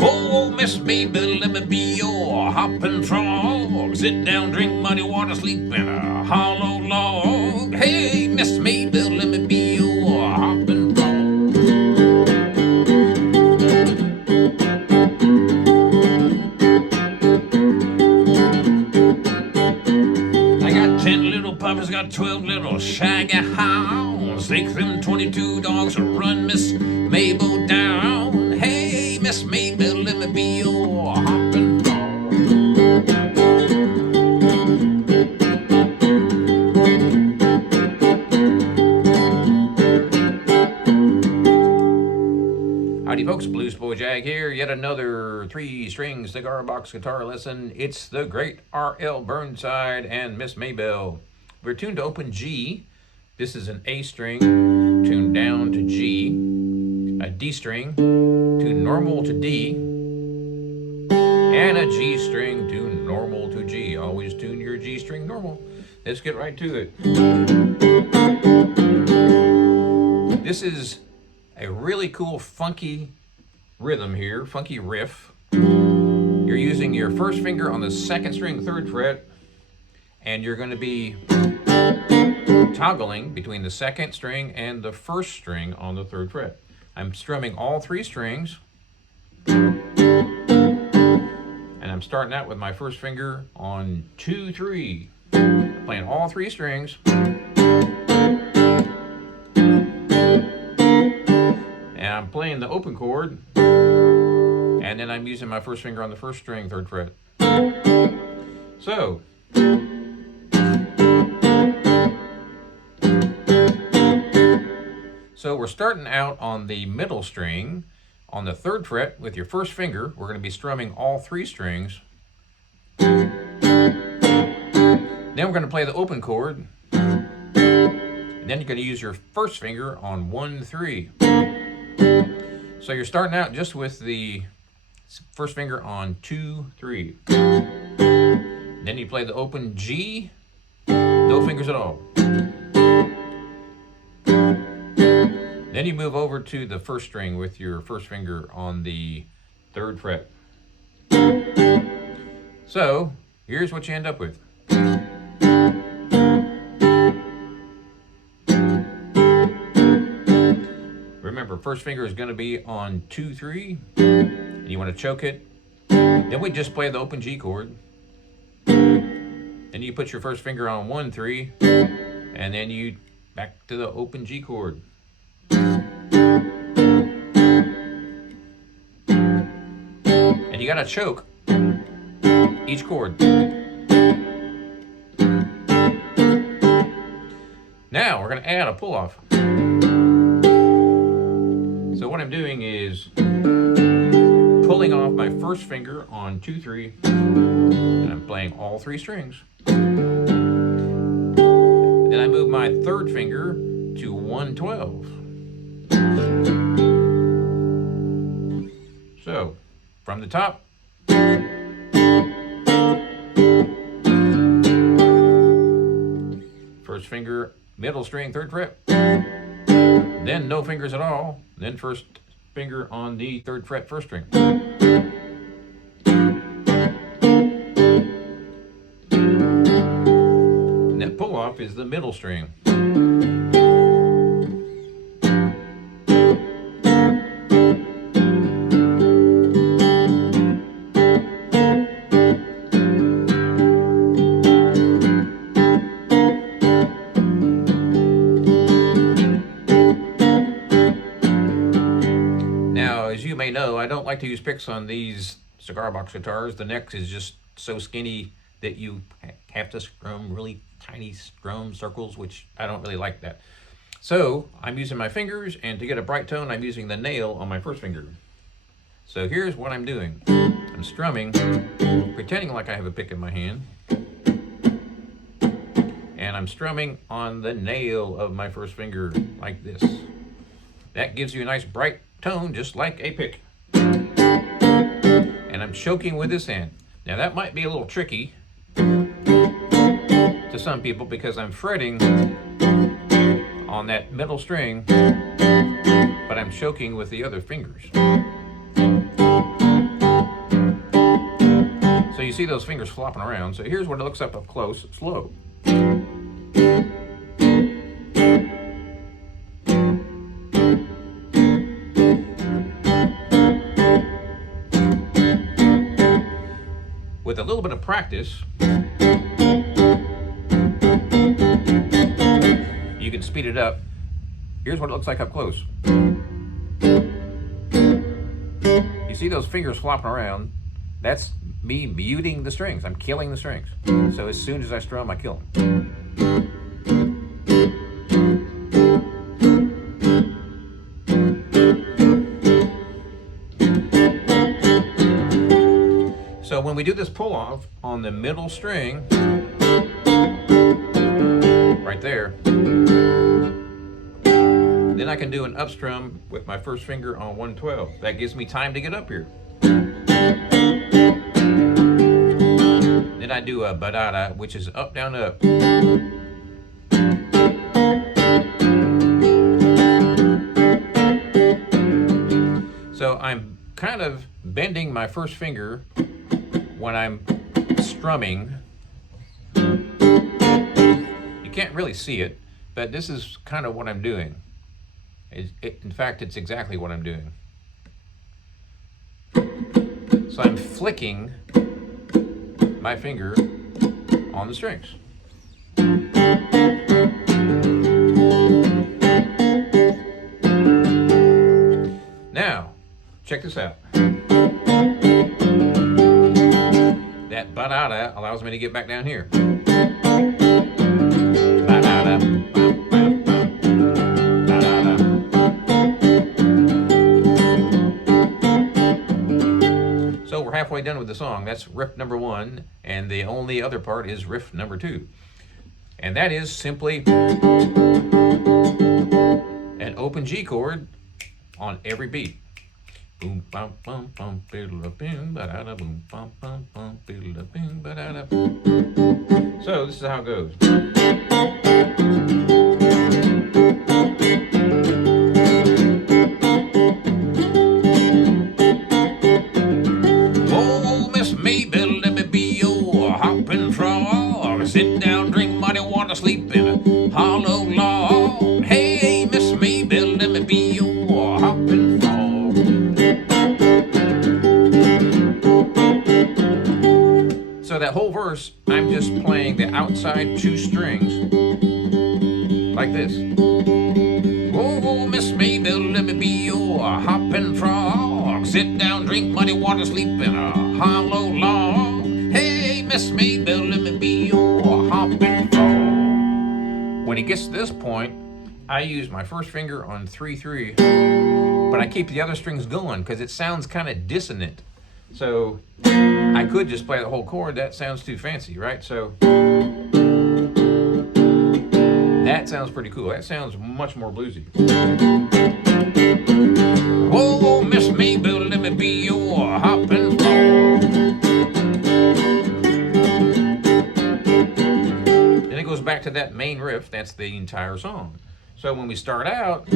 Oh, Miss Maybelle, let me be your hopping frog. Sit down, drink muddy water, sleep in a hollow log. Hey, Miss Maybelle, let me be your hopping frog. I got 10 little puppies, got 12 little shaggy hounds. Take them 22 dogs to run Miss Maybelle down. Hey, Miss Maybelle, let me be your hopping frog. Howdy folks, Bluesboyjag here. Yet another 3-string cigar box guitar lesson. It's the great R.L. Burnside and Miss Maybelle. We're tuned to open G. This is an A string tuned down to G, a D string tuned normal to D, and a G string tuned normal to G. Always tune your G string normal. Let's get right to it. This is a really cool funky rhythm here, funky riff. You're using your first finger on the 2nd string, 3rd fret, and you're going to be toggling between the 2nd string and the 1st string on the 3rd fret. I'm strumming all 3 strings, and I'm starting out with my first finger on 2, 3, playing all 3 strings, and I'm playing the open chord, and then I'm using my first finger on the 1st string, 3rd fret. So we're starting out on the middle string on the 3rd fret with your first finger. We're going to be strumming all 3 strings. Then we're going to play the open chord. And then you're going to use your first finger on 1, 3. So you're starting out just with the first finger on 2, 3. Then you play the open G, no fingers at all. Then you move over to the 1st string with your first finger on the 3rd fret. So here's what you end up with. Remember, first finger is going to be on 2, 3, and you want to choke it. Then we just play the open G chord. Then you put your first finger on 1, 3, and then you back to the open G chord. And you got to choke each chord. Now we're going to add a pull-off. So what I'm doing is pulling off my first finger on 2, 3, and I'm playing all 3 strings. Then I move my 3rd finger to 1, 12. So from the top, first finger, middle string, 3rd fret. Then no fingers at all. Then first finger on the 3rd fret, 1st string. And that pull off is the middle string. As you may know, I don't like to use picks on these cigar box guitars. The neck is just so skinny that you have to strum really tiny strum circles, which I don't really like that. So I'm using my fingers, and to get a bright tone, I'm using the nail on my first finger. So here's what I'm doing. I'm strumming, pretending like I have a pick in my hand, and I'm strumming on the nail of my first finger like this. That gives you a nice bright tone, just like a pick. And I'm choking with this hand. Now that might be a little tricky to some people because I'm fretting on that middle string, but I'm choking with the other fingers. So you see those fingers flopping around. So here's what it looks up close, slow. With a little bit of practice, you can speed it up. Here's what it looks like up close. You see those fingers flopping around? That's me muting the strings. I'm killing the strings. So as soon as I strum, I kill them. So when we do this pull off on the middle string, right there, then I can do an up strum with my first finger on 112. That gives me time to get up here. Then I do a ba-da-da, which is up, down, up. So I'm kind of bending my first finger when I'm strumming. You can't really see it, but this is kind of what I'm doing. In fact, it's exactly what I'm doing. So I'm flicking my finger on the strings. Now, check this out. That ba-da-da allows me to get back down here. Ba-da-da, ba-da-da. So we're halfway done with the song. That's riff number 1, and the only other part is riff number 2. And that is simply an open G chord on every beat. Boom bum bum bum biddle boom ba da da boom bum bum bum biddle boom ba da da. So this is how it goes. Oh, Miss Maybelle, let me be your hopping frog. Sit down, drink muddy water, sleep in a hollow log. Hey, Miss Maybelle, let me be your hopping frog. So that whole verse, I'm just playing the outside 2 strings like this. Oh, Miss Maybelle, let me be your hopping frog. Sit down, drink muddy water, sleep in a hollow log. Hey, Miss Maybelle, let me be your hopping frog. When he gets to this point, I use my first finger on 3-3, but I keep the other strings going because it sounds kind of dissonant. So I could just play the whole chord. That sounds too fancy, right? So that sounds pretty cool. That sounds much more bluesy. Whoa, Miss Maybelle, let me be your hopping frog. Then it goes back to that main riff. That's the entire song. So when we start out,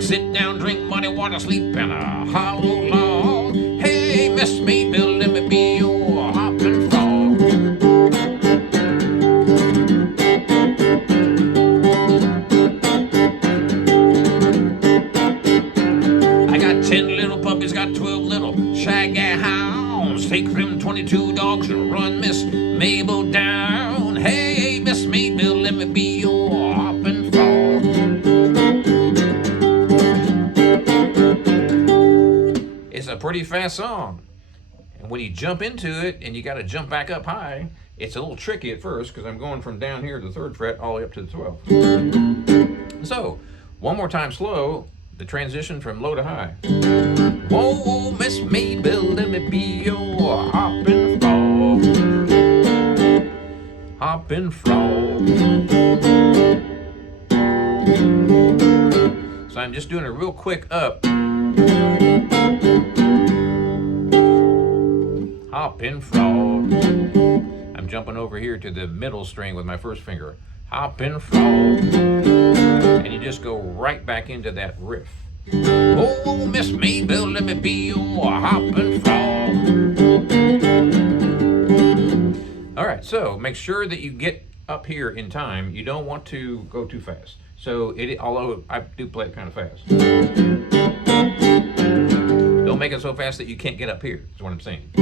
sit down, drink muddy water, sleep in a hollow log. Hey, Miss Maybelle, let me be your hopping frog. I got 10 little puppies, got 12 little shaggy hounds. Take them 22 dogs and run Miss Maybelle down. Hey, Miss Maybelle, let me be your hopping frog. It's a pretty fast song, and when you jump into it and you got to jump back up high, it's a little tricky at first because I'm going from down here to the 3rd fret all the way up to the 12th. So one more time slow, the transition from low to high. Whoa, Miss Maybelle, let me be your hopping frog. Hopping frog. So I'm just doing a real quick up. Hopping frog. I'm jumping over here to the middle string with my first finger. Hopping frog. And you just go right back into that riff. Oh, Miss Maybelle, let me be your hopping frog. All right, so make sure that you get up here in time. You don't want to go too fast. So, although I do play it kind of fast. Don't make it so fast that you can't get up here, is what I'm saying.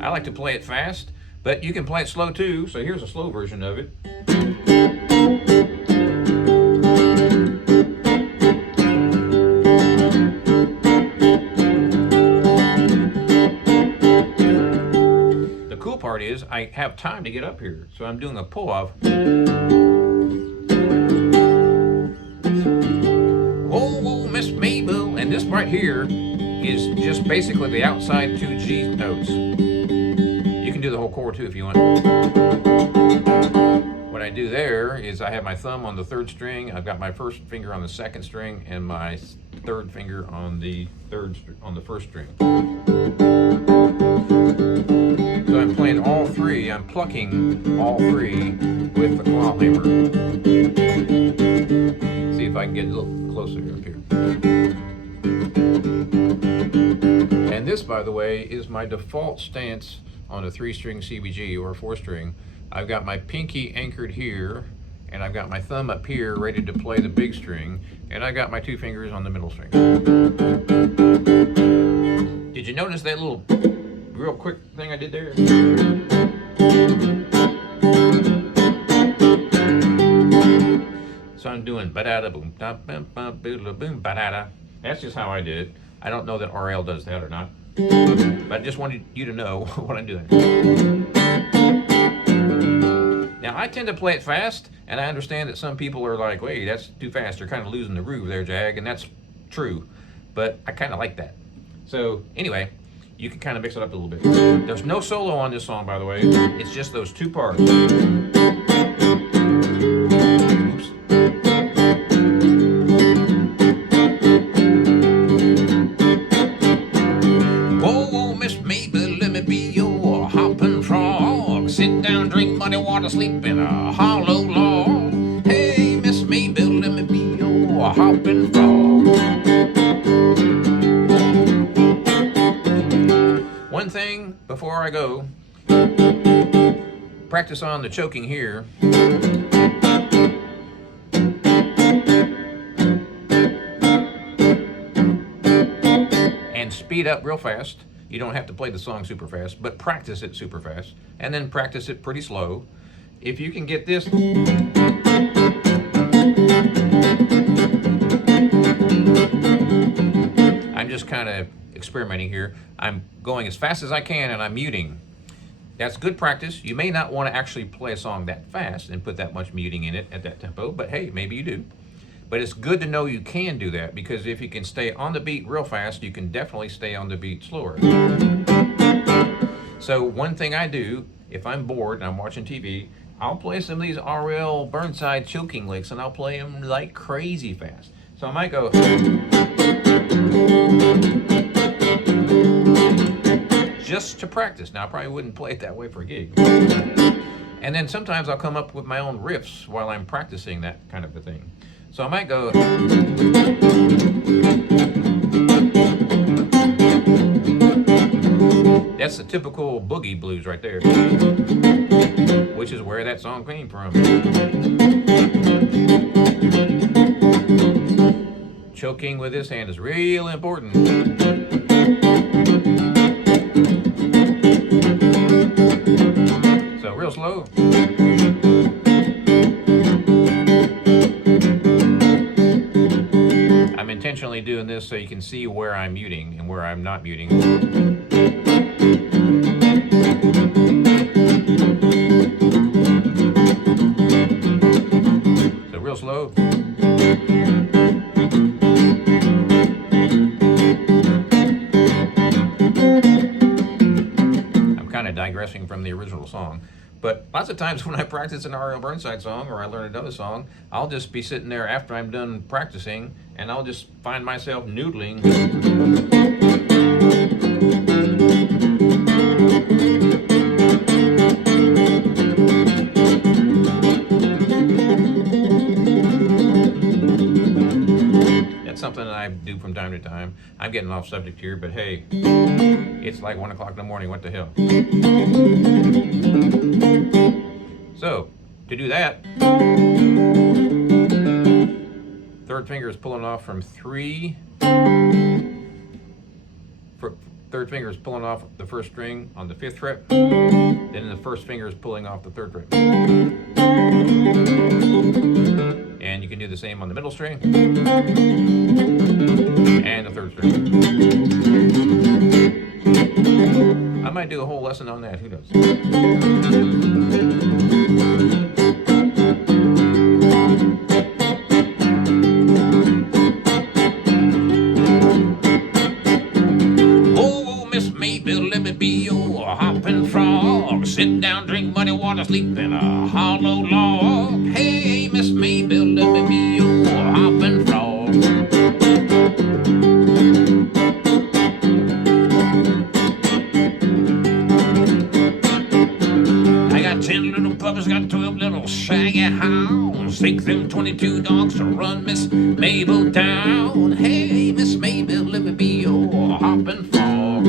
I like to play it fast, but you can play it slow too, so here's a slow version of it. The cool part is I have time to get up here, so I'm doing a pull-off. Oh, Miss Maybelle, and this right here is just basically the outside 2 G notes. You can do the whole chord too if you want. What I do there is I have my thumb on the 3rd string, I've got my first finger on the 2nd string, and my 3rd finger on the 1st string. So I'm playing all 3, I'm plucking all 3 with the claw hammer. See if I can get a little closer up here. And this, by the way, is my default stance on a 3-string CBG or a 4-string. I've got my pinky anchored here, and I've got my thumb up here ready to play the big string, and I got my 2 fingers on the middle string. Did you notice that little real quick thing I did there? So I'm doing ba-da-da boom, da bum bum boodle boom, ba-da-da. That's just how I did it. I don't know that RL does that or not, but I just wanted you to know what I'm doing. Now I tend to play it fast, and I understand that some people are like, wait, that's too fast, you're kind of losing the groove there, Jag, and that's true, but I kind of like that. So anyway, you can kind of mix it up a little bit. There's no solo on this song, by the way. It's just those 2 parts. Oops. Whoa, Miss Maybelle, let me be your hopping frog. Sit down, drink muddy water, sleep in a hollow log. Hey, Miss Maybelle, let me be your hopping frog. One thing before I go, practice on the choking here. And speed up real fast. You don't have to play the song super fast, but practice it super fast. And then practice it pretty slow. If you can get this. I'm just kind of experimenting here. I'm going as fast as I can and I'm muting. That's good practice. You may not want to actually play a song that fast and put that much muting in it at that tempo, but hey, maybe you do. But it's good to know you can do that, because if you can stay on the beat real fast, you can definitely stay on the beat slower. So one thing I do, if I'm bored and I'm watching TV, I'll play some of these RL Burnside choking licks, and I'll play them like crazy fast. So I might go just to practice. Now I probably wouldn't play it that way for a gig. And then sometimes I'll come up with my own riffs while I'm practicing that kind of a thing. So I might go. That's the typical boogie blues right there, which is where that song came from. Choking with this hand is real important. So real slow. I'm intentionally doing this so you can see where I'm muting and where I'm not muting. real slow. I'm kind of digressing from the original song. But lots of times when I practice an R.L. Burnside song or I learn another song, I'll just be sitting there after I'm done practicing and I'll just find myself noodling. That's something that I do from time to time. I'm getting off subject here, but hey, it's like 1 o'clock in the morning. What the hell? So, to do that, third finger is pulling off from 3. Third finger is pulling off the first string on the 5th fret. Then the first finger is pulling off the 3rd fret. And you can do the same on the middle string and the 3rd string. I might do a whole lesson on that. Who knows? Let me be your hopping frog. Sit down, drink muddy water, sleep in a hollow log. Hey, Miss Maybelle, let me be your hopping frog. I got 10 little puppies, got 12 little shaggy hounds. Take them 22 dogs to run Miss Maybelle down. Hey, Miss Maybelle, let me be your hopping frog.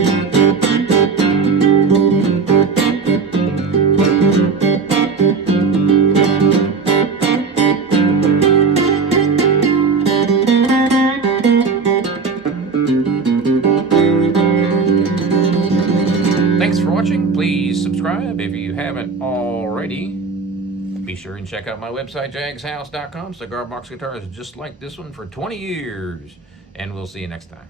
Thanks for watching. Please subscribe if you haven't already. Be sure and check out my website, jagshouse.com. Cigar box guitars just like this one for 20 years. And we'll see you next time.